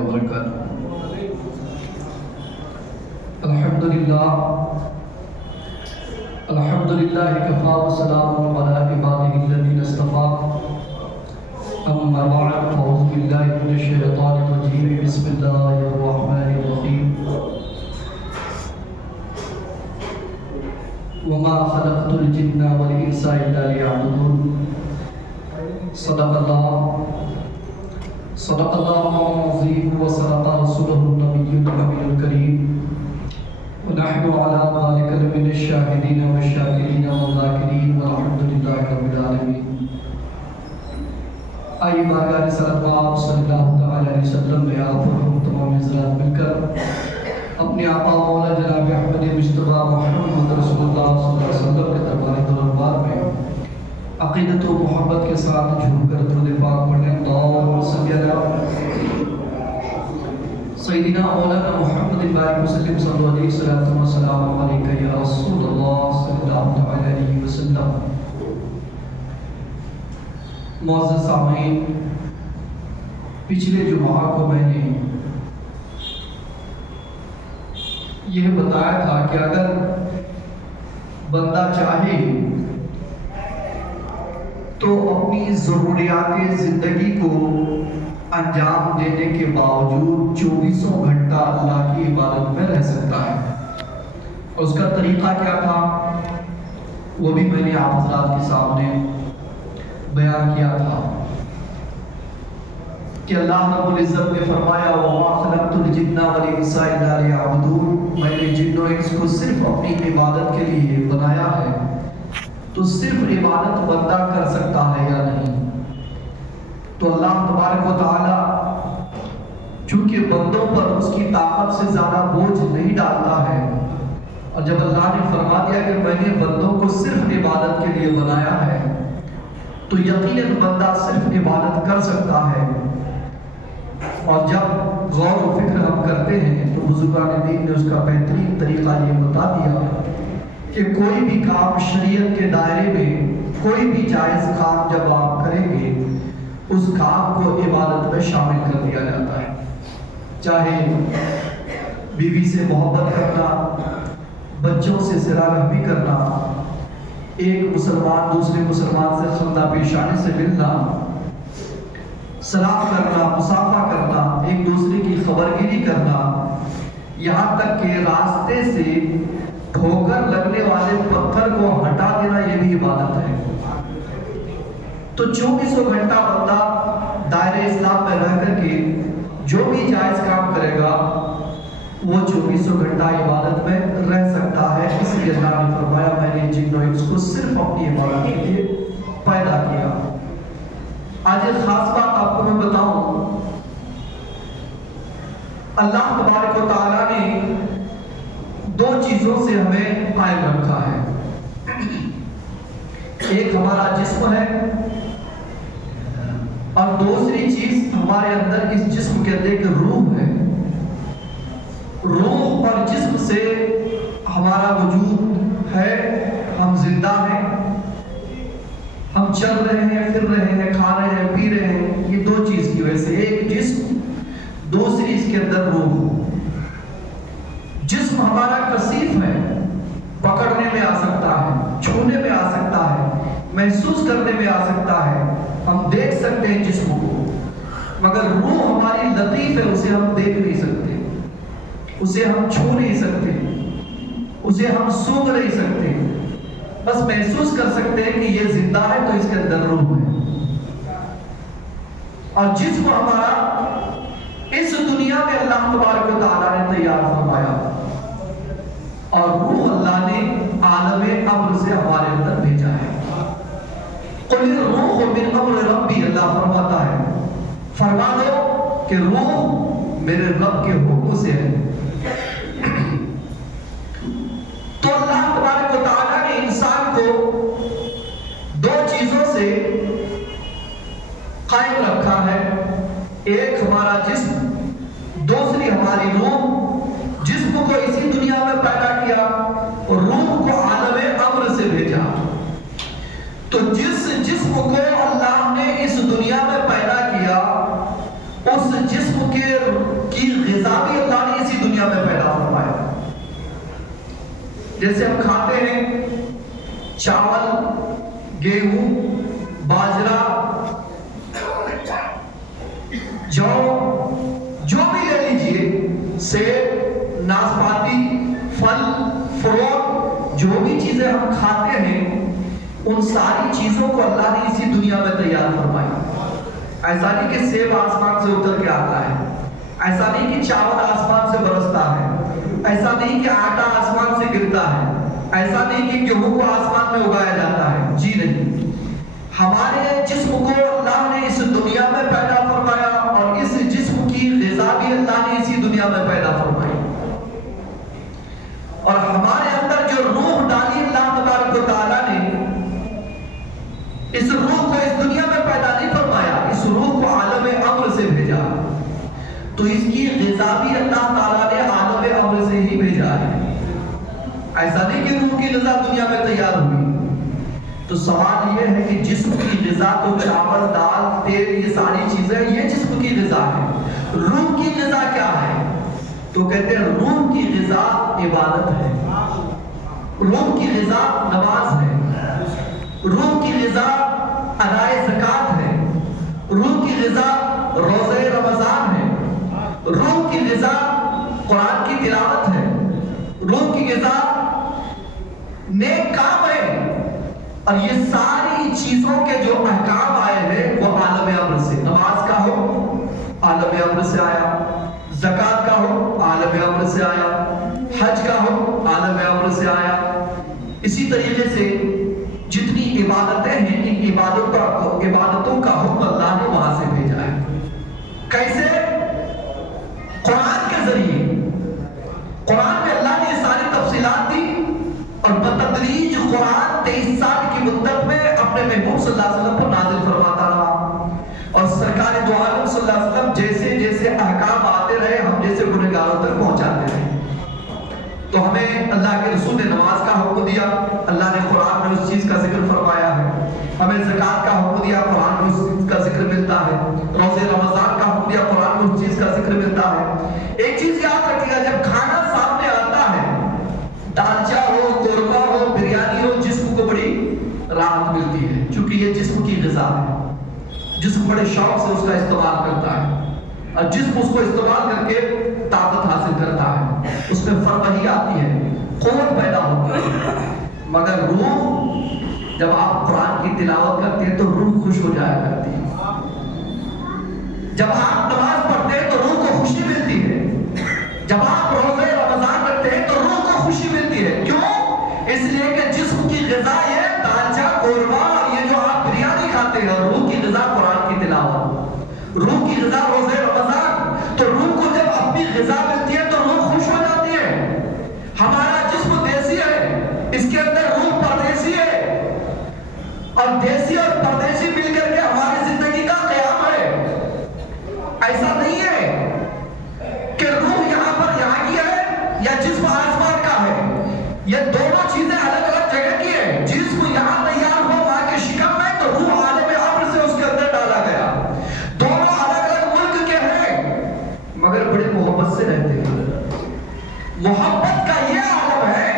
وبرکاتہ۔ الحمدللہ کفا وسلام علی عبادہ الذین اصطفیٰ، اما بعد فاعوذ باللہ من الشیطان الرجیم، بسم اللہ الرحمن الرحیم۔ وما خلقت الجن والانس الا لیعبدون۔ صدق اللہ العظیم وصدق رسولہ النبی النبی الکریم، ونحن على ذلك لمن الشاهدين والشاكرين والذاكرين والحمد لله رب العالمين۔ آئیے بارگاہ رسالت آپ صلی اللہ علیہ وسلم میں آپ اور ہم تمام حضرات مل کر اپنے آقا مولا جناب احمد مجتبیٰ محمد رسول اللہ صلی اللہ علیہ وسلم کے دربار میں عقیدت و محبت کے ساتھ جھوم کر درود پاک پڑھنے، اللہم صلی علی سیدنا مولانا محمد بارک وسلم صلی اللہ علیہ وسلم، السلام علیکہ یا رسول اللہ صلی اللہ علیہ وسلم۔ معزز سامعین، پچھلے جمعہ کو میں نے یہ بتایا تھا کہ اگر بندہ چاہے تو اپنی ضروریات زندگی کو انجام دینے کے باوجود 24 گھنٹہ اللہ کی عبادت میں رہ سکتا ہے۔ اور اس کا طریقہ کیا تھا وہ بھی میں نے آپ حضرات کے سامنے بیان کیا تھا کہ اللہ رب العزت نے فرمایا وَمَا خَلَقْتُ الْجِنَّ وَالْإِنسَ إِلَّا لِيَعْبُدُونَ، میں نے جن و انس کو صرف اپنی عبادت کے لیے بنایا ہے۔ تو صرف عبادت بندہ کر سکتا ہے یا نہیں؟ تو اللہ تبارک و تعالی چونکہ بندوں پر اس کی طاقت سے زیادہ بوجھ نہیں ڈالتا ہے، اور جب اللہ نے فرما دیا کہ میں نے بندوں کو صرف عبادت کے لیے بنایا ہے تو یقیناً بندہ صرف عبادت کر سکتا ہے۔ اور جب غور و فکر ہم کرتے ہیں تو بزرگان دین نے اس کا بہترین طریقہ یہ بتا دیا کہ کوئی بھی کام شریعت کے دائرے میں، کوئی بھی جائز کام جب آپ کریں گے اس کام کو عبادت میں شامل کر دیا جاتا ہے۔ چاہے بیوی سے محبت کرنا، بچوں سے صلہ رحمی کرنا، ایک مسلمان دوسرے مسلمان سے خندہ پیشانی سے ملنا، سلام کرنا، مصافحہ کرنا، ایک دوسرے کی خبرگیری کرنا، یہاں تک کہ راستے سے ٹھوکر لگنے والے پتھر کو ہٹا دینا، یہ بھی عبادت ہے۔ تو 24 گھنٹہ بندہ دائرہ اسلام میں رہ کر کے جو بھی جائز کام کرے گا وہ 24 گھنٹہ عبادت میں رہ سکتا ہے۔ اس لیے اللہ نے فرمایا میں نے جن و انس کو صرف اپنی عبادت کے لیے پیدا کیا۔ آج ایک خاص بات آپ کو میں بتاؤں، اللہ تبارک و تعالیٰ نے 2 چیزوں سے ہمیں قائم رکھا ہے۔ ایک ہمارا جسم ہے اور دوسری چیز ہمارے اندر اس جسم کے اندر ایک روح ہے۔ روح اور جسم سے ہمارا وجود ہے، ہم زندہ ہیں، ہم چل رہے ہیں، پھر رہے ہیں، کھا رہے ہیں، پی رہے ہیں، یہ 2 چیز کی وجہ سے، ایک جسم، دوسری اس کے اندر روح۔ جسم ہمارا کثیف ہے، پکڑنے میں آ سکتا ہے، چھونے میں آ سکتا ہے، محسوس کرنے میں آ سکتا ہے، ہم دیکھ سکتے ہیں جسم کو، مگر روح ہماری لطیف ہے، اسے ہم دیکھ نہیں سکتے، اسے ہم چھو نہیں سکتے، اسے ہم سونگھ نہیں سکتے، بس محسوس کر سکتے ہیں کہ یہ زندہ ہے تو اس کے اندر روح ہے۔ اور جسم ہمارا اس دنیا میں اللہ تبارک و تعالیٰ نے تیار فرمایا، اور روح اللہ نے عالم امر سے ہمارے اندر بھیجا ہے۔ قل الروح من امر ربی، اللہ فرماتا ہے فرما دو کہ روح میرے رب کے حکم سے ہے۔ تو اللہ تبارک و تعالیٰ نے انسان کو 2 چیزوں سے قائم رکھا ہے، ایک ہمارا جسم، دوسری ہماری روح۔ جسم کو اسی دنیا میں پیدا کیا اور روح کو عالم امر سے بھیجا۔ تو جس جسم کو اللہ نے اس دنیا میں پیدا کیا، اس جسم کی غذا بھی اللہ نے اسی دنیا میں پیدا فرمایا. جیسے ہم کھاتے ہیں چاول، گیہوں، باجرہ، جو بھی لے لیجئے، سیب، ناسپاتی، پھل، فروٹ، جو بھی چیزیں ہم کھاتے ہیں ان ساری چیزوں کو اللہ نے اسی دنیا میں تیار فرمایا. ایسا نہیں کہ سیب آسمان سے اتر کے آتا ہے، ایسا نہیں کہ چاول آسمان سے برستا ہے، ایسا نہیں کہ آٹا آسمان سے گرتا ہے، ایسا نہیں کہ گیہوں کو آسمان میں اگایا جاتا ہے. جی نہیں، ہمارے جسم کو اللہ نے اس دنیا میں پیدا فرمایا اور اس جسم کی غذا بھی اللہ نے اسی دنیا میں پیدا فرمائی. اور ہمارے اندر جو روح ڈالی اللہ تبارک و تعالیٰ نے، اس روح کو اس دنیا میں پیدا نہیں فرمایا، اس روح کو عالم امر سے بھیجا. تو اس کی غذا بھی اللہ تعالیٰ نے عالم امر سے ہی بھیجا ہے. ایسا نہیں کہ روح کی غذا دنیا میں تیار ہوئی. تو سوال یہ ہے کہ جسم کی غذا تو چاول، دال، تیل، یہ ساری چیزیں، یہ جسم کی غذا ہے. روح کی غذا کیا ہے؟ تو کہتے ہیں روح کی غذا عبادت ہے، روح کی غذا نماز ہے، روح کی غذا ادائے زکوٰۃ ہے، روح کی غذا روزہ رمضان ہے، روح کی غذا قرآن کی تلاوت ہے، روح کی غذا نیک کام ہے. اور یہ ساری چیزوں کے جو احکام آئے ہیں وہ عالم امر سے. نماز کا ہو عالم امر سے آیا، زکوٰۃ کا ہو عالم امر سے آیا، حج کا ہو عالم امر سے آیا. اسی طریقے سے جتنی عبادتیں ہیں ان عبادتوں کا حکم اللہ نے وہاں سے بھیجا ہے. کیسے؟ قرآن کے ذریعے. قرآن میں اللہ نے ساری تفصیلات دی اور بتدریج قرآن 23 سال کی مدت میں اپنے محبوب صلی اللہ علیہ وسلم پر نازل فرماتا رہا. اور سرکار دو عالم صلی اللہ علیہ وسلم جیسے جیسے احکام آتے رہے ہم جیسے گنہگاروں تک پہنچاتے رہے. تو ہمیں اللہ کے رسول نے نماز کا حکم دیا، اللہ نے قرآن میں اس چیز کا ذکر فرمایا ہے. ہمیں زکوٰۃ کا حکم دیا، قرآن میں اس چیز کا ذکر ملتا ہے. روزہ رمضان کا حکم دیا، قرآن میں اس چیز کا ذکر ملتا ہے. ایک چیز یاد رکھیے گا، جب کھانا سامنے آتا ہے، دالچا ہو، قورمہ ہو، بریانی ہو، جسم کو بڑی راحت ملتی ہے چونکہ یہ جسم کی غذا ہے. جسم بڑے شوق سے اس کا استعمال کرتا ہے اور جسم اس کو استعمال کر کے طاقت حاصل کرتا ہے، اس میں فرمہی آتی ہے، قوت پیدا ہوتی ہے. مگر روح، جب آپ قرآن کی تلاوت کرتے ہیں تو روح خوش ہو جایا کرتی ہے. جب آپ نماز پڑھتے ہیں تو روح کو خوشی ملتی ہے. جب آپ روزے رمضان رکھتے ہیں تو روح کو خوشی ملتی ہے. کیوں؟ اس لیے کہ جسم کی غذا یہ دالچا، قورمہ، یہ جو آپ بریانی کھاتے ہیں، روح کی غذا قرآن کی تلاوت، روح کی غذا روزے رمضان. تو روح کو جب اپنی غذا ملتی ہے تو روح خوش ہو جاتی ہے. ہمارا جسم دیسی ہے، اس کے اندر روح پردیسی ہے، اور دیسی اور پردیسی مل کر کے ہماری زندگی کا قیام ہے. ایسا نہیں ہے کہ روح یہاں پر یہاں کی ہے یا جسم آسمان کا ہے. یہ دونوں چیزیں الگ الگ جگہ کی ہے. جسم یہاں تیار ہو ماں کے شکم میں تو روح عالم امر سے اس کے اندر ڈالا گیا. دونوں الگ الگ ملک کے ہیں مگر بڑے محبت سے رہتے ہیں. محبت کا یہ عالم ہے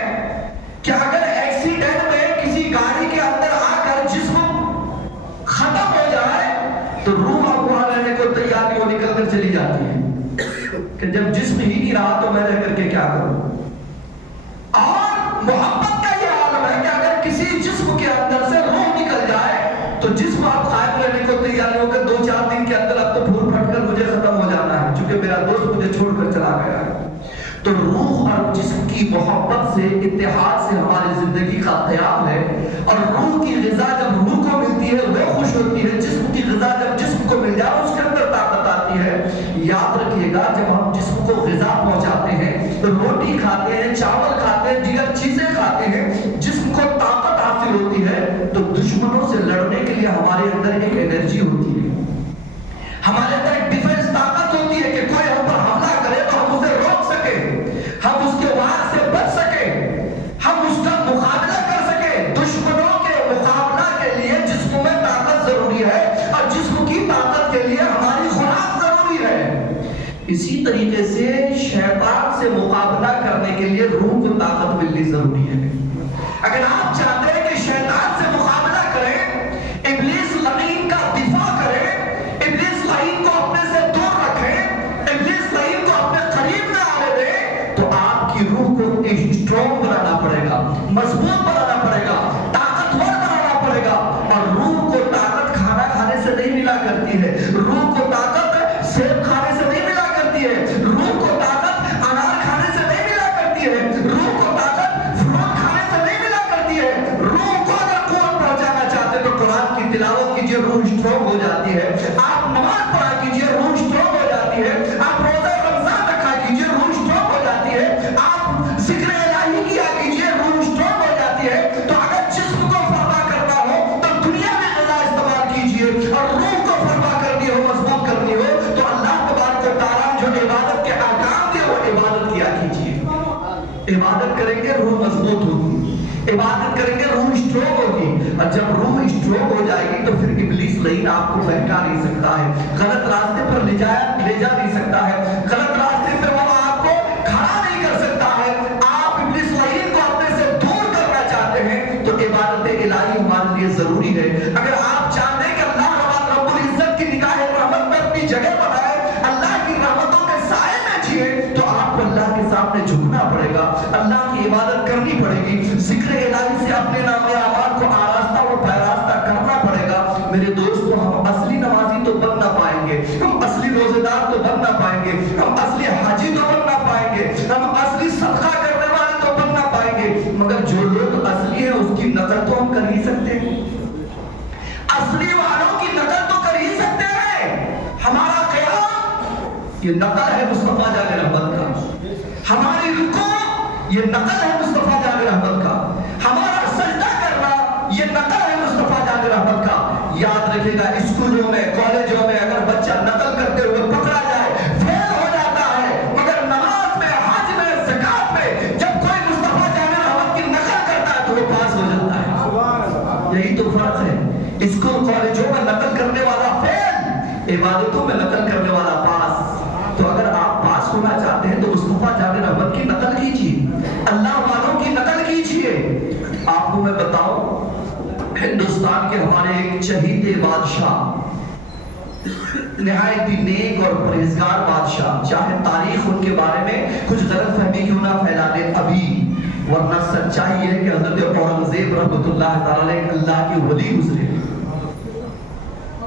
کہ اگر ایکسیڈنٹ میں کسی گاڑی کے اندر آ کر جسم ختم ہو جائے تو روح اب وہاں رہنے کو تیار نہیں، وہ نکل کر چلی جاتی ہے کہ جب جسم ہی نہیں رہا تو میں رہ کر کے کیا کروں. اور محبت کا یہ عالم ہے کہ اگر کسی جسم کے اندر سے روح نکل جائے تو جسم اب قائم رہنے کو تیار نہیں ہوگا. 2-4 دن کے اندر اب تو پھول پھٹ کر مجھے ختم ہو جانا ہے چونکہ میرا دوست مجھے چھوڑ کر چلا گیا ہے. تو روح اور جسم کی محبت سے، اتحاد سے ہماری زندگی کا قیام ہے. اور روح کی غذا جب روح کو ملتی ہے وہ خوش ہوتی ہے. جسم کی غذا جب جسم کو مل جائے اس کے اندر طاقت آتی ہے. یاد رکھیے گا، جب ہم جسم کو غذا پہنچاتے ہیں، روٹی کھاتے ہیں، چاول کھاتے ہیں، دیگر چیزیں کھاتے ہیں، جسم کو طاقت حاصل ہوتی ہے تو دشمنوں سے لڑنے کے لیے ہمارے اندر ایک انرجی ہوتی ہے، ہمارے اندر ایک ڈیفنس طاقت ہوتی ہے کہ کوئی ہم پر حملہ کرے تو ہم اسے روک سکیں، ہم اس کے وار سے بچ سکیں، ہم اس کا مقابلہ کر سکیں. دشمنوں کے مقابلہ کے لیے جسم میں طاقت ضروری ہے اور جسم کی طاقت کے لیے ہماری خوراک ضروری ہے. اسی طریقے سے شیطان سے مقابلہ کرنے کے لیے روح کو طاقت ملنی ضروری ہے۔ اگر آپ چاہتے ہیں کہ شیطان سے مقابلہ کریں، ابلیس لعین کا دفاع کریں، ابلیس لعین کو اپنے سے دور رکھیں، ابلیس لعین کو اپنے قریب نہ آنے دیں، تو آپ کی روح کو اسٹرانگ بنانا پڑے گا، مضبوط بنانا پڑے گا، طاقتور بنانا پڑے گا۔ اور روح کو طاقت کھانا کھانے سے نہیں ملا کرتی ہے، روح کو طاقت سیب کھانے سے نہیں ملا کرتی ہے، روح کو طاقت انار کھانے سے نہیں ملا کرتی ہے، روح کو طاقت فروٹ کھانے سے نہیں ملا کرتی ہے۔ روح کو اگر قوت پہنچانا چاہتے ہیں تو قرآن کی تلاوت کیجئے، روح اسٹرانگ ہو جاتی ہے۔ آپ نماز پڑھا کیجئے، روح اسٹرانگ ہو جاتی ہے۔ آپ روزہ رمضان رکھا کیجئے، روح اسٹرانگ ہو جاتی ہے۔ آپ ذکر الہی کیا کیجئے، روح اسٹرانگ ہو جاتی ہے۔ تو اگر جسم کو فرما کرنا ہو تو دنیا میں غذا استعمال کیجئے، اور روح کو فرما کرنی ہو، مضبوط کرنی ہو تو اللہ تبارک و تعالیٰ جو عبادت کے احکام دے وہ عبادت کیا کیجئے۔ عبادت کریں گے روح مضبوط ہوگی، عبادت کریں گے روح اسٹرانگ ہوگی، اور جب روح اسٹرانگ ہو جائے گی تو پھر ابلیس لعین آپ کو بہکا نہیں سکتا ہے، غلط راستے پر لے جا نہیں سکتا ہے، غلط راستے پہ وہ آپ کو کھڑا نہیں کر سکتا ہے۔ آپ ابلیس لعین کو اپنے سے دور کرنا چاہتے ہیں تو عبادت الہی ہمارے لیے ضروری ہے۔ اگر آپ چاہتے ہیں کہ اللہ رب العزت کی نگاہ رحمت میں اپنی جگہ بنائے، اللہ کی رحمتوں کے سائے میں جیے، تو آپ کو اللہ کے سامنے جھکنا پڑے گا، اللہ کی عبادت کرنی پڑے گی، ذکر الہی سے اپنے نام اعمال کو آراستہ و پیراستہ کرنا پڑے گا۔ میرے دوستو، ہم اصلی نمازی تو بن نہ پائیں گے، ہم اصلی روزے دار تو بن نہ پائیں گے، ہم اصلی حاجی تو بن نہ پائیں گے، ہم اصلی صدقہ کرنے والے تو بن نہ پائیں گے، مگر جو لوگ اصلی ہیں اس کی نقل تو ہم کر ہی سکتے ہیں، اصلی والوں کی نقل تو کر ہی سکتے ہیں۔ ہمارا قیام یہ نقل ہے مصطفیٰ جان رحمت کا، ہماری رکوع یہ نقل ہے مصطفیٰ جان رحمت کا، ہمارا سجدہ کرنا یہ نقل ہے مصطفیٰ جان رحمت کا۔ یاد رکھے گا، اسکولوں میں کالجوں میں اگر بچہ نقل کرتے ہوئے پکڑا جائے فیل ہو جاتا ہے، مگر نماز میں، حج میں، زکات میں جب کوئی مصطفیٰ جان رحمت کی نقل کرتا ہے تو وہ پاس ہو جاتا ہے۔ یہی تو فرق ہے، اسکول کالجوں میں نقل کرنے والا فیل، عبادتوں میں نقل کرنے والا پاس۔ تو اگر آپ پاس ہونا چاہتے ہیں تو مصطفیٰ جان رحمت کی نقل کیجیے، اللہ والوں کی نقل کیجیے۔ آپ کو میں بتاؤں، ہندوستان کے ہمارے ایک چہیتے بادشاہ، نہایت ہی نیک اور پرہیزگار بادشاہ، چاہے تاریخ ان کے بارے میں کچھ غلط فہمی کیوں نہ پھیلا دے ابھی، ورنہ سچائی ہے کہ حضرت اورنگزیب رحمۃ اللہ تعالی اللہ کے ولی گزرے،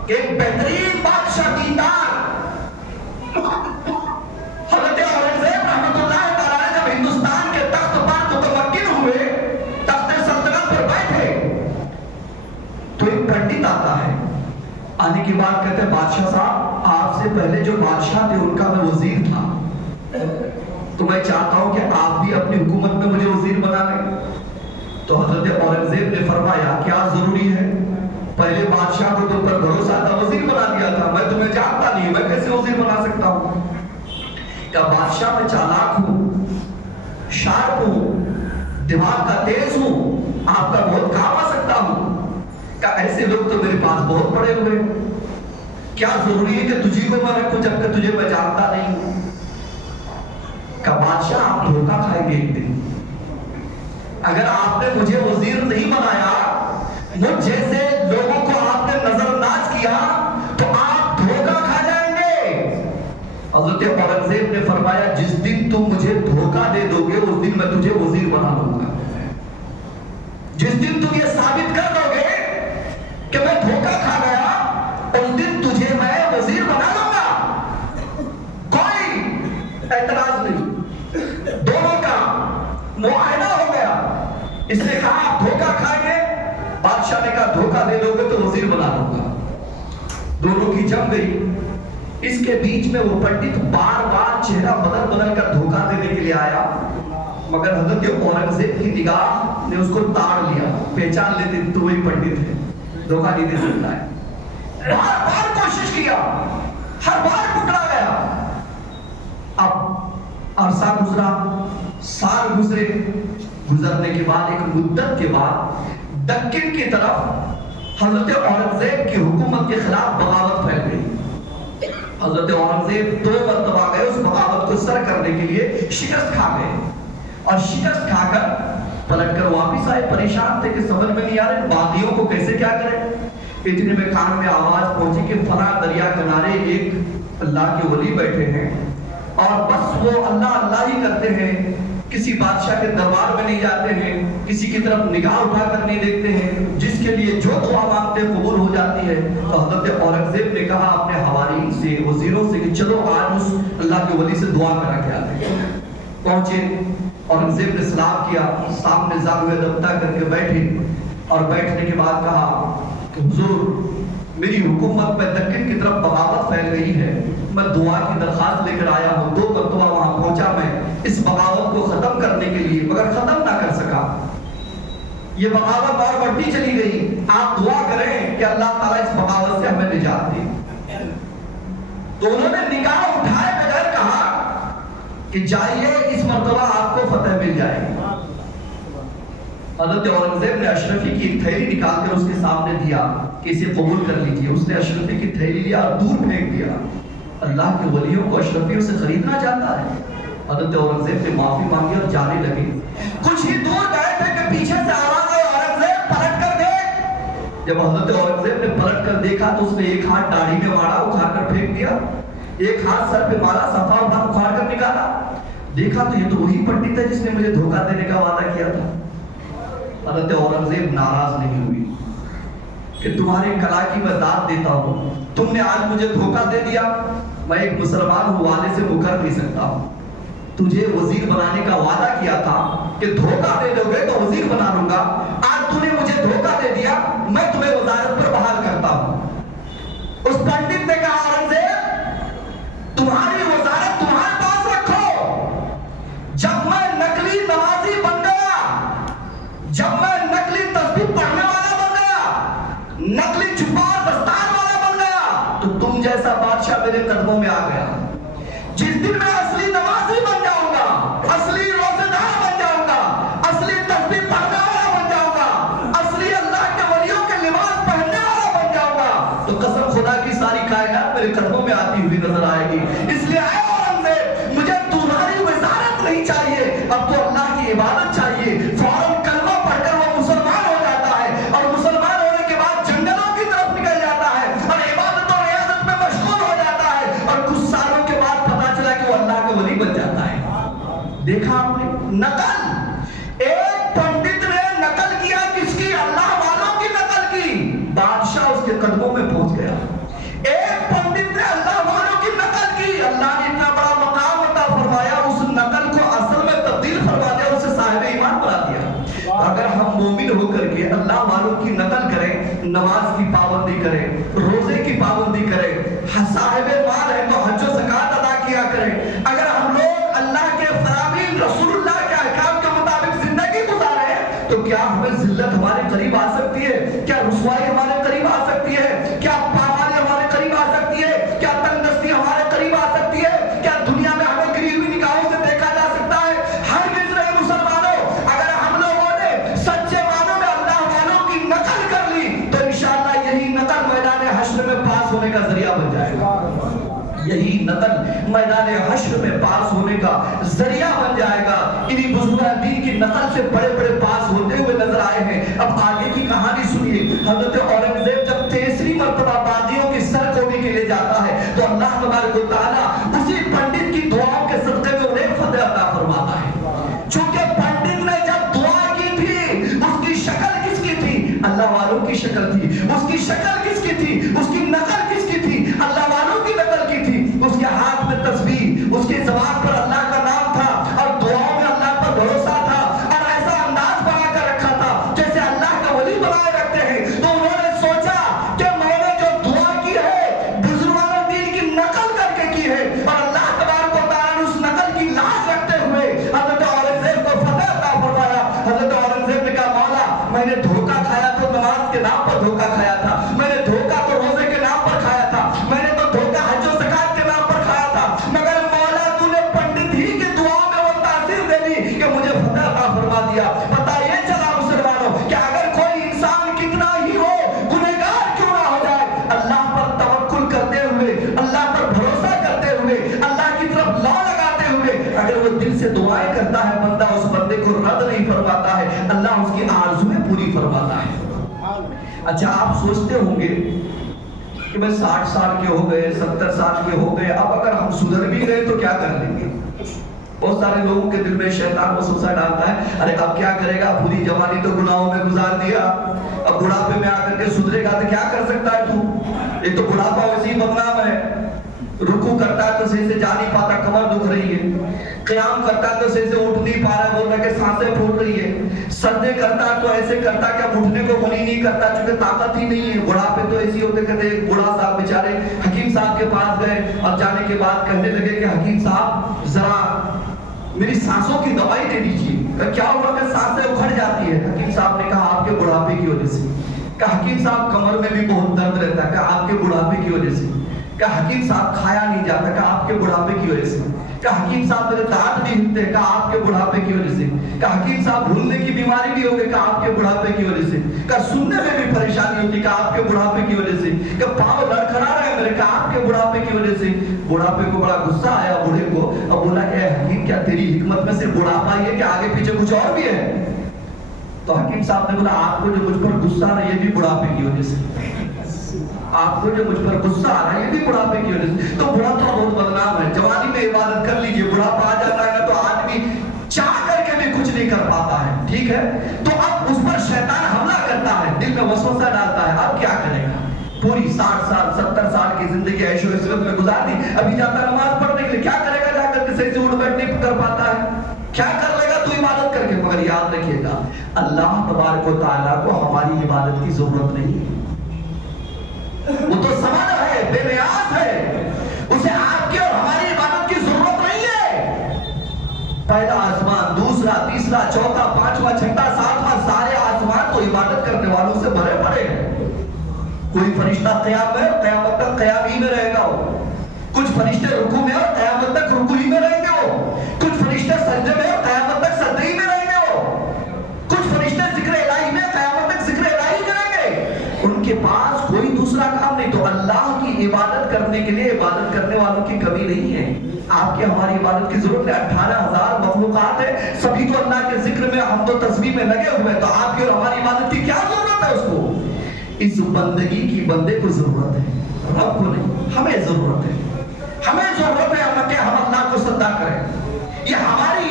ایک بہترین بادشاہ دیندار۔ حضرت اورنگزیب رحمۃ اللہ تعالی جب ہندوستان کے تخت پر متمکن ہوئے، تخت سلطنت پر بیٹھے، تو ایک پنڈت آتا ہے، آنے کے بعد کہتے ہیں بادشاہ صاحب آپ سے پہلے جو بادشاہ تھے ان کا میں وزیر تھا، تو میں چاہتا ہوں کہ آپ بھی اپنی حکومت میں مجھے وزیر بنا لیں۔ تو حضرت اورنگزیب نے فرمایا کیا ضروری ہے، پہلے بادشاہ کو تم پر بھروسہ تھا، وزیر بنا دیا تھا، میں تمہیں جانتا نہیں، میں کیسے وزیر بنا سکتا ہوں؟ کہ بادشاہ میں چالاک ہوں، شارپ ہوں، دماغ کا تیز ہوں، آپ کا بہت کام آ سکتا ہوں۔ کہ ایسے لوگ تو میرے پاس بہت پڑے ہوئے، کیا ضروری ہے کہ تجھے کو میں رکھوں جبکہ تجھے میں جانتا نہیں ہوں؟ کہ بادشاہ آپ دھوکہ کھائیں گے ایک دن، اگر آپ نے مجھے وزیر نہیں بنایا، مجھ جیسے لوگوں کو آپ نے نظر انداز کیا تو آپ دھوکہ کھا جائیں گے۔ حضرت اورنگزیب نے فرمایا جس دن تم مجھے دھوکہ دے دو گے اس دن میں تجھے وزیر بنا لوں گا، جس دن تم یہ ثابت کر دو گے کہ میں دھوکہ کھا گیا اس دن تجھے میں وزیر بنا لوں گا۔ کوئی اعتراض نہیں، دونوں کا معاہدہ ہو گیا۔ اس نے کہا آپ دھوکہ کھائیں گے، بادشاہ نے کہا دھوکہ دے دو گے تو وزیر بنا لوں گا۔ دونوں کی جم گئی۔ اس کے بیچ میں وہ پنڈت بار بار چہرہ بدل بدل کر دھوکہ دینے کے لیے آیا، مگر حضرت اورنگزیب کی نگاہ نے اس کو تاڑ لیا، پہچان لیتے تو وہی پنڈت ہے، دھوکہ نہیں دے سکتا ہے۔ بار بار کوشش کیا، ہر بار پکڑا گیا۔ اب عرصہ گزرا، سال گزرے، گزرنے کے بعد ایک مدت کے بعد دکن کی طرف حضرت اورنگزیب کی حکومت کے خلاف بغاوت پھیل گئی۔ حضرت اورنگزیب 2 مرتبہ گئے اس سر کرنے کے لیے شکست کھا گئے، اور شکست کھا کر پلٹ کر واپس آئے، پریشان تھے کہ سمجھ میں نہیں آ رہے باغیوں کو کیسے کیا کریں۔ اتنے میں کان میں آواز پہنچی کہ فلاں دریا کنارے ایک اللہ کے ولی بیٹھے ہیں، اور بس وہ اللہ اللہ ہی کرتے ہیں، کسی بادشاہ کے دربار میں نہیں جاتے ہیں، کسی کی طرف نگاہ اٹھا کر نہیں دیکھتے ہیں، جس کے لیے جو دعا مانگتے ہیں قبول ہو جاتی ہے۔ تو حضرت اورنگزیب نے کہا اپنے حوارین سے، وزیروں سے کہ چلو آج اس اللہ کے ولی سے دعا کرا کے آتے ہیں۔ پہنچے، اورنگزیب نے سلام کیا، سامنے زانوے دبتا کر کے بیٹھے، اور بیٹھنے کے بعد کہا کہ حضور میری حکومت میں دکن کی طرف بغاوت پھیل گئی ہے، میں دعا کی درخواست لے کر آیا ہوں، 2 مرتبہ وہاں پہنچا میں اس بغاوت کو ختم کرنے کے لیے، مگر ختم نہ کر سکا، یہ بغاوت اور بڑھتی چلی گئی، آپ دعا کریں کہ اللہ تعالیٰ اس بغاوت سے ہمیں نجات دے۔ تو انہوں نے نگاہ اٹھائے بغیر کہا کہ جائیے اس مرتبہ آپ کو فتح مل جائے گی۔ حضرت اورنگزیب نے اشرفی کی ایک تھیلی نکال کر اس کے سامنے دیا کہ اسے قبول کر لیجیے۔ اس نے اشرفی کی تھیلی لیا اور دور پھینک دیا۔ اللہ کے ولیوں کو اشرفیوں سے خریدنا چاہتا ہے۔ حضرت اورنگزیب نے معافی مانگی اور جانے لگے۔ کچھ ہی دور گئے تھے کہ پیچھے سے آواز آئی، اورنگزیب پلٹ کر دیکھ۔ جب حضرت اورنگزیب نے پلٹ کر دیکھا تو اس نے ایک ہاتھ داڑھی میں مارا، اکھاڑ کر پھینک دیا، ایک ہاتھ سر پہ مارا، صفا اکھاڑ کر نکالا۔ دیکھا تو یہ تو وہی پنڈت ہے جس نے مجھے دھوکہ دینے کا وعدہ کیا تھا۔ حضرت اورنگزیب ناراض نہیں ہوئی کہ تمہاری کلا کی میں داد دیتا ہوں، تم نے آج مجھے دھوکہ دے دیا، میں ایک مسلمان حوالے سے مکر نہیں سکتا ہوں، تجھے وزیر بنانے کا وعدہ کیا تھا کہ دھوکہ دے دو گے تو وزیر بنا لوں گا، آج تو نے مجھے دھوکہ دے دیا، میں تمہیں وزارت پر بحال کرتا ہوں۔ اس پنڈت نے کہا اورنگزیب تمہاری وزارت تمہارے پاس رکھو، جب میں نقلی نمازی بن گیا، جب میں نقلی تسبیح پڑھنے والا بن گیا، نقلی چھپار دستار والا بن گیا، تو تم جیسا بادشاہ میرے قدموں میں آ گیا۔ جس دن میں اصلی نمازی بن جاؤں گا، اصلی روزہ دار بن جاؤں گا، اصلی تسبیح پڑھنے والا بن جاؤں گا، اصلی اللہ کے ولیوں کے لباس پہننے والا بن جاؤں گا، تو قسم خدا کی ساری کائنات میرے قدموں میں آتی ہوئی نظر آئے گی۔ اس لیے اے اورنگزیب مجھے تمہاری وزارت نہیں چاہیے، اب تو اللہ کی عبادت چاہیے۔ فوراً دیکھا آپ نے نقل، ایک پنڈت نے نقل کیا، کس کی؟ اللہ والوں کی نقل کی، بادشاہ اس کے قدموں میں پہنچ گیا۔ ایک پنڈت نے اللہ والوں کی نقل کی، اللہ نے اتنا بڑا مقام عطا فرمایا، اس نقل کو اصل میں تبدیل فرما دیا، اسے صاحب ایمان بنا دیا۔ اگر ہم مومن ہو کر کے اللہ والوں کی نقل کریں، نماز کی پابندی کریں، روزے کی پابندی کریں، صاحب مال ہے تو حج و زکات ادا کیا کریں، اگر ہم لوگ اللہ کے فرامین رسول اللہ کے احکام کے مطابق زندگی گزارے تو کیا ہمیں ذلت ہمارے قریب آ سکتی ہے؟ کیا رسوائی ہمارے قریب آ سکتی ہے؟ کیا پامالی ہمارے قریب آ سکتی ہے؟ کیا تنگدستی ہمارے قریب آ سکتی ہے؟ کیا دنیا میں ہمیں گری ہوئی نگاہوں سے دیکھا جا سکتا ہے؟ ہرگز نہیں مسلمانوں، اگر ہم لوگوں نے سچے معنوں میں اللہ والوں کی نقل کر لی تو انشاءاللہ یہی نقل میدان حشر میں پاس ہونے کا ذریعہ بن جائے گا، یہی نقل میدان حشر میں پاس ہونے کا ذریعہ بن جائے گا۔ انہی بزرگان دین کی نقل سے بڑے بڑے پاس ہوتے ہوئے نظر آئے ہیں۔ اب آگے کی کہانی سنیے۔ حضرت اورنگزیب جب تیسری مرتبہ باغیوں کی سرکوبی کے لیے جاتا ہے تو اللہ تبارک و تعالیٰ اسی پنڈت کی دعاؤں کے صدقے میں انہیں فتح عطا فرماتا ہے۔ چونکہ پنڈت نے جب دعا کی تھی، اس کی شکل کس کی تھی؟ اللہ والوں کی شکل تھی۔ اس کی شکل کس کی تھی؟ اس کی نقل کس کی تھی؟ اللہ والوں کی نقل کی تھی۔ اس کے ہاتھ میں تسبیح، اس کی زبان پر اللہ کا نام تھا، اور دعاؤں میں اللہ پر بھروسہ تھا، اور ایسا انداز بنا کر رکھا تھا جیسے اللہ کا ولی بنائے رکھتے ہیں۔ تو انہوں نے سوچا کہ میں نے جو دعا کی ہے بزرگان دین کی نقل کر کے کی ہے، اور اللہ تبارک و تعالیٰ نے اگر وہ دل سے دعائیں کرتا ہے بندہ اس بندے کو رد نہیں فرماتا ہے، اللہ اس کی آرزویں پوری فرماتا ہے۔ اچھا آپ سوچتے ہوں گے کہ بھئی 60 سال کے ہو گئے، 70 سال کے ہو گئے، اب اگر ہم سدھر بھی گئے تو کیا کر لیں گے؟ بہت سارے لوگوں کے دل میں شیطان وسوسہ ڈالتا ہے، ارے اب کیا کرے گا، پوری جوانی تو گناہوں میں گزار دیا، اب بڑھاپے میں آ کر کے سدھرے گا تو کیا کر سکتا ہے تو؟ ایک تو بڑھاپا ویسے ہی بدنام ہے، رکوع کرتا ہے تو صحیح سے جا نہیں پاتا، کمر دکھ رہی ہے، قیام کرتا ہے تو صحیح سے اٹھ نہیں پا رہا ہے، بولتا ہے کہ سانسیں پھوٹ رہی ہے، سجدے کرتا ہے تو ایسے کرتا ہے کہ اب اٹھنے کو من ہی نہیں کرتا چونکہ طاقت ہی نہیں ہے۔ بڑھاپے تو ایسی ہوتے کہتے ایک بوڑھا صاحب بیچارے حکیم صاحب کے پاس گئے اور جانے کے بعد کہنے لگے کہ حکیم صاحب ذرا میری سانسوں کی دوائی دے دیجیے۔ کیا ہوا کہ سانسیں اکھڑ جاتی ہے؟ حکیم صاحب نے کہا آپ کے بڑھاپے کی وجہ سے۔ کہا حکیم صاحب کمر میں بھی بہت درد رہتا ہے، کہا آپ کے بڑھاپے کی وجہ سے۔ کہا حکیم صاحب کھایا نہیں جاتا، کہا آپ کے بڑھاپے کی وجہ سے۔ کہا حکیم صاحب میرے دانت نہیں ہلتے، کہا آپ کے بڑھاپے کی وجہ سے۔ کہا حکیم صاحب بھولنے کی بیماری بھی ہو گئی، کہا آپ کے بڑھاپے کی وجہ سے۔ کہا سننے میں بھی پریشانی ہوتی، کہا آپ کے بڑھاپے کی وجہ سے۔ کہا پاؤں لڑکھڑا رہے ہیں میرے، کہا آپ کے بڑھاپے کی وجہ سے۔ بڑھاپے کو بڑا غصہ آیا بوڑھے کو، اب بولا کہ اے حکیم کیا تیری حکمت میں سے بڑھاپا یہ کہ آگے پیچھے کچھ اور بھی ہے؟ تو حکیم صاحب نے بولا آپ کو جو مجھ پر غصہ آ رہا ہے یہ بھی بڑھاپے کی وجہ سے، آپ کو جو مجھ پر غصہ آ رہا ہے یہ بھی بڑھاپے کی وجہ سے۔ تو بڑھا تو بہت بدنام ہے، جوانی میں عبادت کر لیجئے، بڑھاپا آ جاتا ہے نا تو آدمی چاہ کر کے بھی کچھ نہیں کر پاتا ہے، ٹھیک ہے؟ تو اب اس پر شیطان حملہ کرتا ہے، دل میں وسوسہ ڈالتا ہے، اب کیا کرے گا؟ پوری 60 سال 70 سال کی زندگی عیش و عشرت میں گزار دی، ابھی جاتا نماز پڑھنے کے لیے، کیا کرے گا جا کر کے صحیح سے اٹھ بیٹھ نہیں کر پاتا ہے، کیا کر لے گا تو عبادت کر کے؟ مگر یاد رکھیے گا اللہ تبارک و تعالیٰ کو ہماری عبادت کی ضرورت نہیں ہے، وہ تو سمجھ ہے، بے نیاز ہے، اسے آپ کی اور ہماری عبادت کی ضرورت نہیں ہے۔ پہلا آسمان، دوسرا، تیسرا، چوتھا، پانچواں، چھٹا، ساتواں، سارے آسمان تو عبادت کرنے والوں سے بھرے پڑے ہیں۔ کوئی فرشتہ قیام میں اور قیامت تک قیام ہی میں رہے گا، کچھ فرشتے رکوع میں اور قیامت تک رکوع ہی میں رہیں گے، کچھ فرشتے سجدے میں اور قیامت تک سجدے ہی میں رہیں گے، کچھ فرشتے ذکر الہی میں قیامت تک ذکر الہی کریں گے، ان کے پاس کوئی دوسرا کام نہیں۔ تو اللہ کی عبادت کرنے کے لیے عبادت کرنے والوں کی کمی نہیں ہے، آپ کے ہماری عبادت کی ضرورت ہے۔ 18,000 مخلوقات ہے، سبھی تو اللہ کے ذکر میں حمد و تسبیح میں لگے ہوئے ہیں، تو آپ کی اور ہماری عبادت کی کیا ضرورت ہے؟ اس کو اس بندگی کی بندے کو ضرورت ہے، رب کو نہیں، ہمیں ضرورت ہے، ہمیں ضرورت ہے کہ ہم اللہ کو سجدہ کریں، یہ ہماری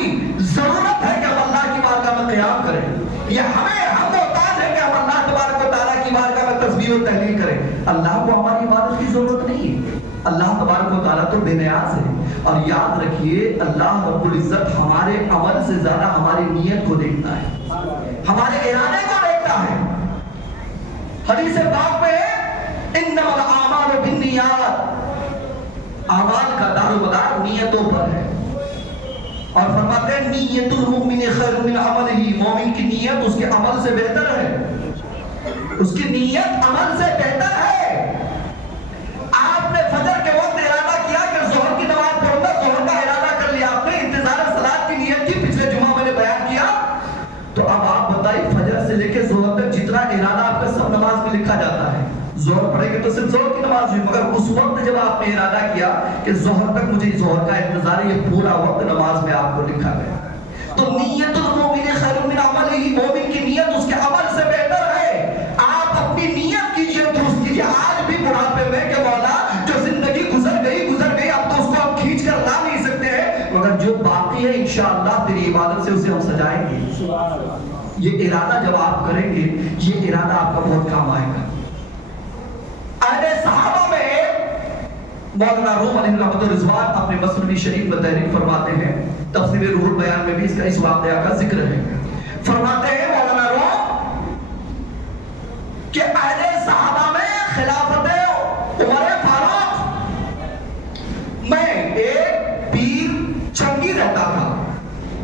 ضرورت ہے کہ ہم اللہ کی بارگاہ میں قیام کریں، یہ ہم محتاج ہے کہ ہم اللہ تبارک و تعالیٰ کی بارگاہ میں تسبیح و تحلیل کریں۔ اللہ کو ہماری عبادت کی ضرورت نہیں ہے، اللہ تبارک و تعالیٰ تو بے نیاز ہے۔ اور یاد رکھیے اللہ رب العزت ہمارے عمل سے زیادہ ہماری نیت کو دیکھتا ہے، ہمارے ارادے کو دیکھتا ہے۔ حدیث پاک میں انما الاعمال بالنیات، اعمال کا دار و مدار نیتوں پر ہے، اور فرماتے ہیں نیت المؤمن خیر من عملہ، مومن کی نیت اس کے عمل سے بہتر ہے، اس کی نیت عمل سے بہتر ہے۔ آپ نے فجر کے وقت ارادہ کیا کہ ظہر کی نماز پڑھوں گا، ظہر کا ارادہ کر لیا آپ نے، انتظار صلاۃ کی نیت کی، پچھلے جمعہ میں نے بیان کیا، تو اب آپ بتائیے فجر سے لے کے ظہر تک جتنا ارادہ آپ کا سب نماز میں لکھا جاتا ہے، ظہر پڑھیں گے تو صرف ظہر کی نماز ہوئی، مگر اس وقت جب آپ نے ارادہ کیا کہ ظہر تک مجھے ظہر کا انتظار ہے، یہ پورا وقت نماز میں آپ کو لکھا گیا۔ تو نیت المؤمن خیر من عملہ، مومن کی نیت اس کے عمل سے بہتر ہے۔ آپ اپنی نیت کیجئے، درست کیجئے۔ آج بھی بڑھاپے میں کہ مولا جو زندگی گزر گئی، اب تو اس کو ہم کھینچ کر لا نہیں سکتے ہیں، مگر جو باقی ہے انشاءاللہ تیری عبادت سے اسے ہم سجائیں گے۔ یہ ارادہ جب آپ کریں گے، یہ ارادہ آپ کا بہت کام آئے گا۔ اہل صحابہ میں مولانا روم علیہ رحمۃ الرضوان اپنے مثنوی شریف میں تحریر فرماتے ہیں، تفسیر روح البیان میں بھی اس واقعہ کا ذکر ہے۔ فرماتے ہیں مولانا روم کہ اہل صحابہ میں خلافت عمر فاروق میں ایک پیر چنگی رہتا تھا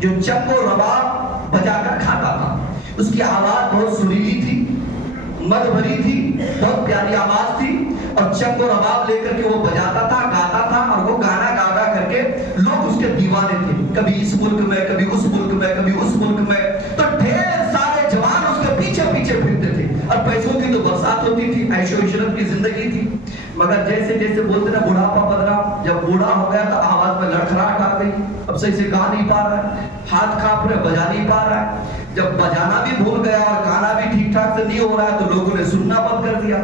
جو چنگ و رباب بجا کر کھاتا تھا، اس کی آواز بہت سریلی تھی، مد بھری تھی، بہت پیاری آواز تھی، اور چنگ و رباب لے کر کے وہ بجاتا تھا، گاتا تھا، اور وہ گانا گا گا کر کے لوگ اس کے دیوانے تھے، کبھی اس ملک میں، کبھی اس ملک میں، کبھی اس ملک میں، تو ڈھیر سارے جوان اس کے پیچھے پیچھے پھرتے تھے، اور پیسوں کی تو برسات ہوتی تھی، عیش و عشرت کی زندگی تھی، مگر جیسے جیسے بولتے نا بڑھاپا بدلا، جب بوڑھا ہو گیا تو آواز میں لڑکھڑاہٹ آ گئی، اب صحیح سے گا نہیں پا رہا ہے، ہاتھ کانپ رہے، بجا نہیں پا رہا ہے۔ جب بجانا بھی بھول گیا اور گانا بھی ٹھیک ٹھاک سے نہیں ہو رہا ہے تو لوگوں نے سننا بند کر دیا۔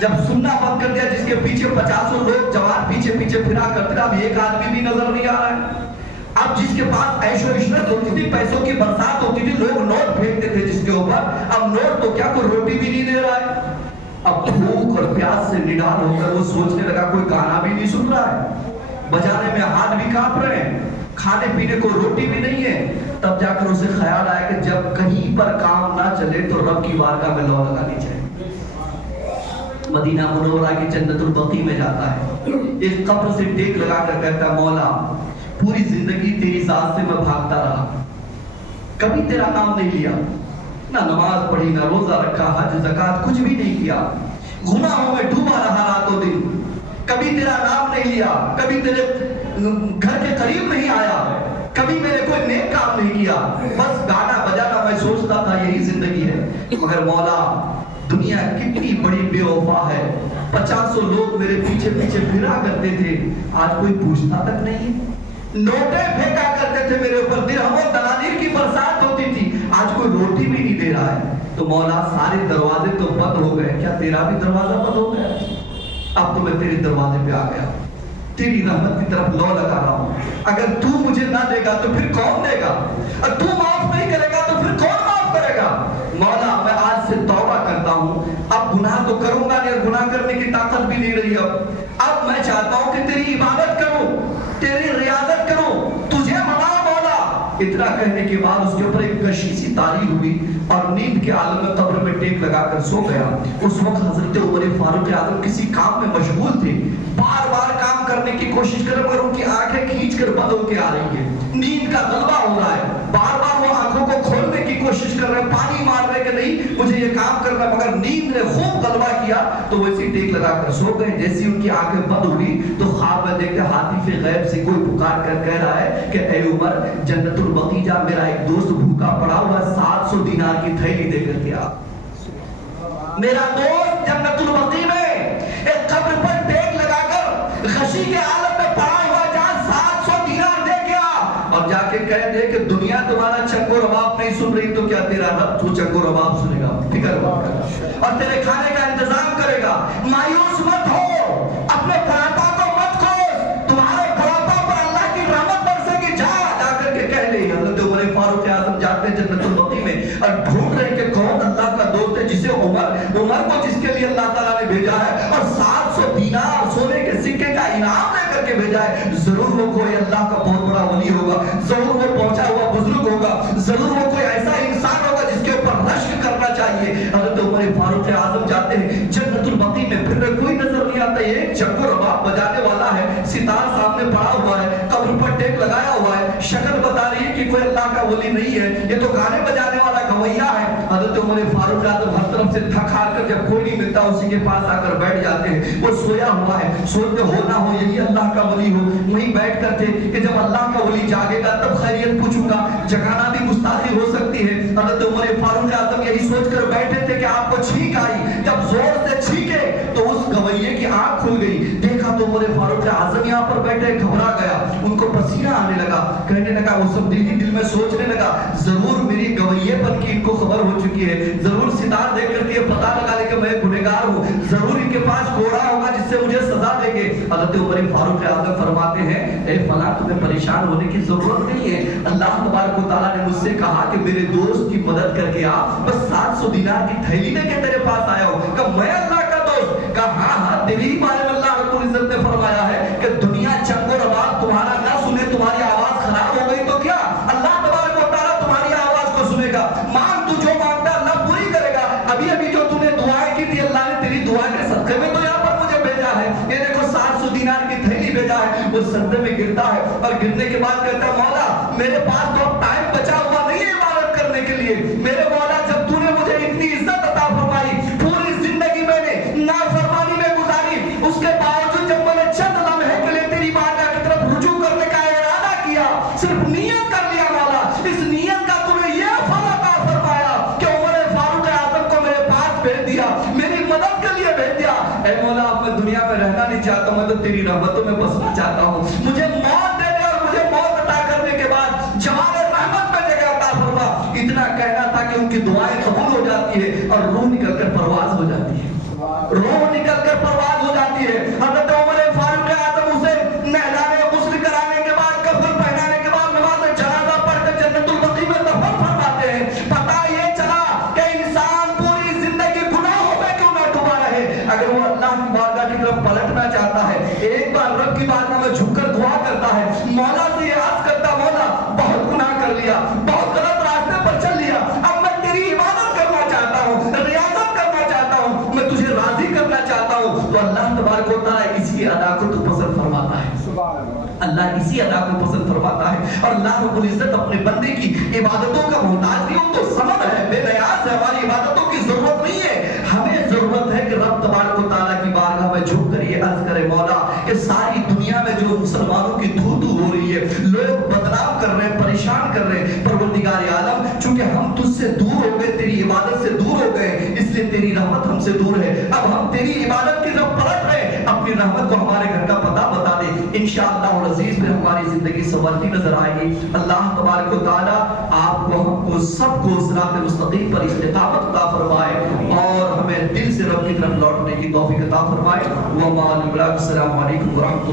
جب سننا بند کر دیا، جس کے پیچھے 50 لوگ جوان پیچھے پیچھے پھرا کرتے تھے، اب ایک آدمی بھی نظر نہیں آ رہا ہے۔ اب جس کے پاس عیش و عشرت ہوتی تھی، پیسوں کی برسات ہوتی تھی، لوگ نوٹ پھینکتے تھے جس کے اوپر، اب نوٹ تو کیا کوئی روٹی بھی نہیں دے رہا ہے۔ اب بھوک اور پیاس سے نڈال ہو کر وہ سوچنے لگا کوئی گانا بھی نہیں سن رہا ہے، بجانے میں ہاتھ بھی کانپ رہے ہیں، کھانے پینے کو روٹی بھی نہیں ہے۔ تب جا کر اسے خیال آیا کہ جب کہیں پر کام نہ چلے تو رب کی بارگاہ میں لو لگانی چاہیے۔ مدینہ منورہ کی جنت البقیع میں جاتا ہے، ایک قبر سے ٹیک لگا کر کہتا ہے مولا پوری زندگی تیری ذات سے میں بھاگتا رہا، کبھی تیرا نام نہیں لیا، نہ نماز پڑھی، نہ روزہ رکھا، حج زکات کچھ بھی نہیں کیا، گناہوں میں ڈوبا رہا راتوں دن، کبھی تیرا نام نہیں لیا، کبھی تیرے گھر کے قریب نہیں آیا، کبھی میرے کوئی نیک کام نہیں کیا، بس گانا بجانا میں سوچتا تھا یہی زندگی ہے۔ مگر مولا دنیا کتنی بڑی بے وفا ہے، 50 لوگ میرے پیچھے پیچھے پھرا کرتے تھے، آج کوئی پوچھتا تک نہیں، نوٹیں پھینکا کرتے تھے میرے اوپر، درہم و دنانیر کی برسات ہوتی تھی، آج کوئی روٹی بھی نہیں دے رہا ہے۔ تو مولا سارے دروازے تو بند ہو گئے، کیا تیرا بھی دروازہ بند ہو گیا؟ اب تو میں تیرے دروازے پہ آ گیا، تیری رحمت کی طرف لو لگا رہا ہوں، اگر تو مجھے نہ دے گا تو پھر کون دے گا، اور تو معاف نہیں کرے گا تو پھر کون معاف کرے گا؟ مولا میں آج سے توبہ کرتا ہوں، اب گناہ تو کروں گا نہیں، اور گناہ کرنے کی طاقت بھی نہیں رہی، اب میں چاہتا ہوں کہ تیری عبادت کروں، تیری ریاضت کروں، تجھے منا مولا۔ اتنا کہنے کے بعد اس کے اوپر ایک کشی سی طاری ہوئی اور نیند کے عالم میں قبر میں ٹیک لگا کر سو گیا۔ اس وقت حضرت عمر فاروق اعظم کسی کام میں مشغول تھے، بار بار کام کرنے کی کوشش کر مگر ان کی آنکھیں کھینچ کر بند ہو کے آ رہی ہیں، نیند کا غلبہ ہو رہا ہے، بار بار وہ آنکھوں کو کھولنے کی کوشش کر رہے ہیں، پانی مار رہے کہ نہیں مجھے یہ کام کرنا، مگر نیند نے خوب غلبہ کیا تو وہ اسی ٹیک لگا کر سو گئے۔ جیسی ان کی آنکھیں بند ہوئی تو خواب میں دیکھتے حاطف غیب سے کوئی پکار کر کہہ رہا ہے کہ اے عمر جنت البقیع جا، میرا ایک دوست بھوکا پڑا ہوا 700 دینار کی تھیلی دے کر کے آ۔ میرا دوست جنت البقیع میں ایک قبر پر ٹیک لگا کر خشی کے عالم میں پڑا ہوا جا، 700 دینار دے کے آ، اور جا کے کہہ دے کہ دنیا تمہارا چنگ و رباب نہیں سن رہی تو کیا تیرا رب تو چنگ و رباب سنے گا، فکر مت کر، اور تیرے کھانے کا انتظام کرے گا۔ مایوس مت ہو، اپنے بڑھاپا کو مت کھوج، تمہارے بڑھاپا پر اللہ کی رحمت برسے گی، جا کر کے کہہ لے۔ حضرت عمر فاروق اعظم جاتے جنت البقیع میں اور ڈھونڈ رہے کہ کون اللہ کا دوست ہے جسے عمر کو جس کے لیے اللہ تعالیٰ نے بھیجا ہے اور 700 دینار سونے کے سکے کا انعام لے کر کے بھیجا ہے، ضرور وہ کوئی اللہ کا بہت بڑا ولی ہوگا، ضرور وہ پہنچا ہوا بزرگ ہوگا، ضرور وہ کوئی ایسا انسان ہوگا جس کے اوپر رشک کرنا چاہیے۔ حضرت عمر فاروق اعظم جاتے ہیں جنت البقیع میں، پھر کوئی نظر نہیں آتا، ایک چنگ و رباب بجانے والا ہے، ستار سامنے پڑا ہوا ہے، قبر پر ٹیک لگایا ہوا ہے، شکل بتا رہی ہے کہ کوئی اللہ کا ولی نہیں ہے، یہ تو گانے بجانے والا گویا ہے۔ حضرت عمر فاروق اعظم ہر طرف سے تھک ہار کر جب کوئی نہیں ملتا اسی کے پاس آ کر بیٹھ جاتے ہیں، وہ سویا ہوا ہے، سوچتے ہو نہ ہو یہی اللہ کا ولی ہو، وہیں بیٹھ کر تھے کہ جب اللہ کا ولی جاگے گا تب خیریت پوچھوں گا، جگانا بھی گستاخی ہو سکتی ہے۔ حضرت عمر فاروق اعظم یہی سوچ کر بیٹھے تھے کہ آپ کو چھینک آئی، جب زور سے چھینکے تو اس گویے کی آنکھ کھل گئی، دیکھا تو عمر فاروق اعظم یہاں پر بیٹھے، گھبرا گیا، ان کو پسینہ آنے لگا، کہنے لگا، وہ سب دل ہی دل میں سوچنے لگا ضرور میری گویے پن کی ان کو خبر ہو چکی ہے، ضرور ستار دیکھ کر کے پتہ لگا لے کہ میں گنہگار ہوں، ضرور ان کے پاس گھوڑا ہوگا جس سے مجھے سزا دے گے۔ حضرت عمر فاروق اعظم فرماتے ہیں اے فلاں تمہیں پریشان ہونے کی ضرورت نہیں ہے، اللہ تبارک و تعالیٰ نے مجھ سے کہا کہ میرے دوست کی مدد کر کے آ، بس 700 دینار کی تھیلی لے کے تیرے پاس آیا ہوں۔ کہ میں اللہ کا دوست؟ کہا ہاں ہاں، تیری ہی بارے میں اللہ رب العزت نے فرمایا ہے کہ دنیا چنگ و رباب تمہارا نہ سنے، تمہاری آواز خراب ہو گئی تو کیا اللہ تبارک و تعالیٰ تمہاری آواز کو سنے گا، مانگ تو جو مانگتا ہے اللہ پوری کرے گا۔ ابھی ابھی جو تم نے دعائیں کی تھی اللہ نے تیری دعا کے صدقے میں تو یہاں پر مجھے بھیجا ہے، یہ دیکھو 700 دینار کی تھیلی بھیجا ہے، وہ سجدے میں گرتا ہے اور گرنے کے بعد کہتا ہے مولا میرے پاس تو اب ٹائم بچا ہوا نہیں ہے عبادت کرنے کے لیے، میرے مولا جب تو نے مجھے اتنی عزت عطا فرمائی، پوری زندگی میں نے نافرمانی میں گزاری، اس کے باوجود جب میں نے چند لمحے کے لیے تیری بارگاہ کی طرف رجوع کرنے کا ارادہ کیا، صرف نیت کر لیا مولا، اس نیت کا تمہیں یہ پھل عطا فرمایا کہ عمر فاروق اعظم کو میرے پاس بھیج دیا، میری مدد کے لیے بھیج دیا۔ اے مولا اب میں دنیا میں رہنا نہیں چاہتا، میں تو تیری رحمتوں میں بسنا چاہتا ہوں، مجھے موت دے دے اور مجھے اسی ادا کو پسند فرماتا ہے. اور اللہ رب العزت اپنے بندے کی عبادتوں کا محتاج نہیں ہو تو سمجھ ہے, بے نیاز ہے, ہماری عبادتوں کی ضرورت نہیں ہے. ہمیں ضرورت ہے کہ رب تبارک و تعالیٰ کی بارگاہ میں جھک کر یہ عرض کرے, مولا کہ ساری دنیا میں جو مسلمانوں کی دھو دھو ہو رہی ہے, لوگ بدنام کر رہے ہیں, پریشان کر رہے ہیں, پروردگار عالم چونکہ ہم تجھ سے دور ہو گئے, تیری عبادت سے دور ہو گئے, اس لیے تیری رحمت ہم سے دور ہے. اب ہم تیری عبادت کی طرف پلٹ رہے ہیں, اپنی رحمت کو ہمارے گھر کا پتہ بتا دے. انشاءاللہ العزیز پھر ہماری زندگی سنورتی نظر آئے گی. اللہ تبارک و تعالیٰ آپ کو, ہم کو, سب کو صراط مستقیم پر استقامت عطا فرمائے اور ہمیں دل سے رب کی طرف لوٹنے کی توفیق عطا فرمائے. السلام علیکم ورحمۃ اللہ.